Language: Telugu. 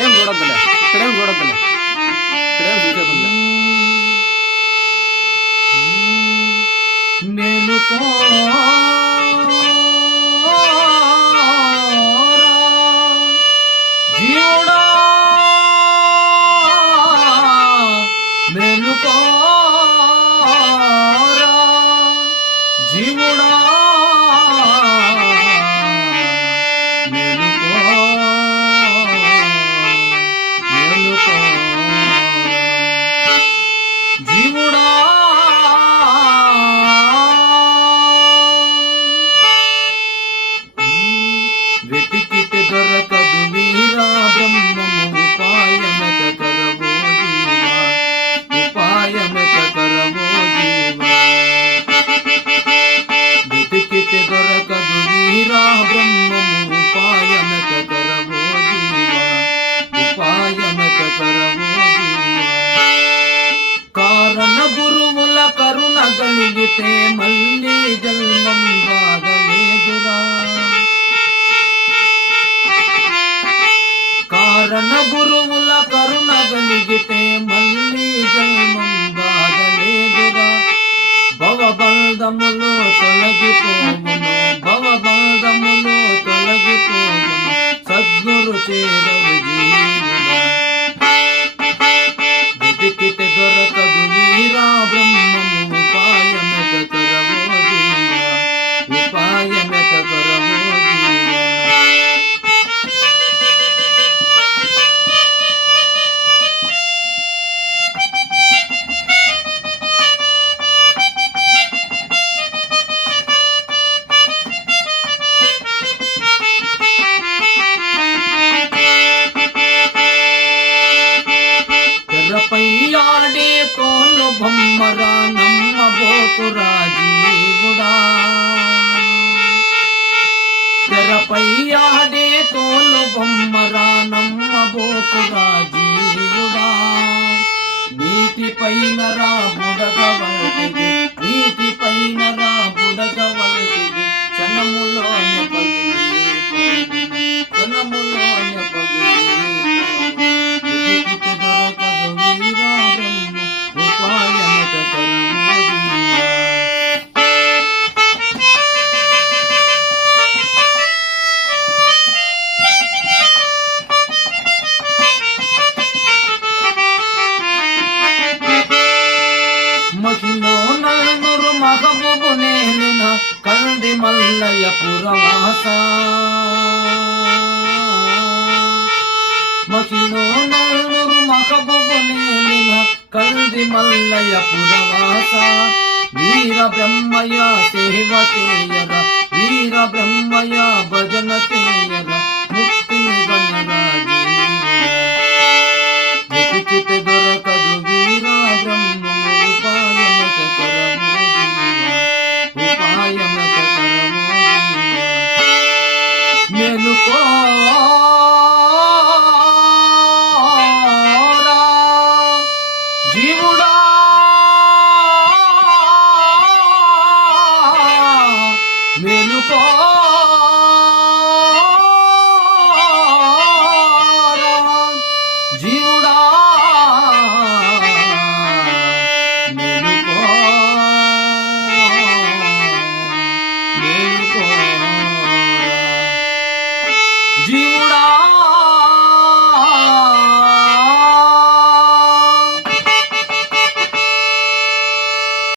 ఇక్కడేం చూడొద్దులే ఇక్కడేం చూడొద్దులే ఇక్కడేం చూసే పనిలే జీవుడా మేలుకోరా కలిగితే మళ్ళీ జన్మం బాగలేదురా కారణ గురువుల కరుణ కలిగితే మళ్ళీ జన్మం బాధలేదురా భవబంధములు తొలగిపోవును భవబంధములు తొలగిపోవును సద్గురు చేరవు జీవుడా. బొమ్మరా నమ్మబోకురా జీవుడా తెరపై ఆడే తోలు బొమ్మరా నమ్మబోకురా జీవుడా నీటి పైన మహిళో నలుగురు మహబూబు నేలిన కంది మల్లయ్య పురవాస. మహిళో నలుగురు మహబూబు నేలిన కంది మల్లయ్య పురవాస. వీర బ్రహ్మయ్య సేవ చేయర వీర బ్రహ్మయ్య భజన చేయ Oh.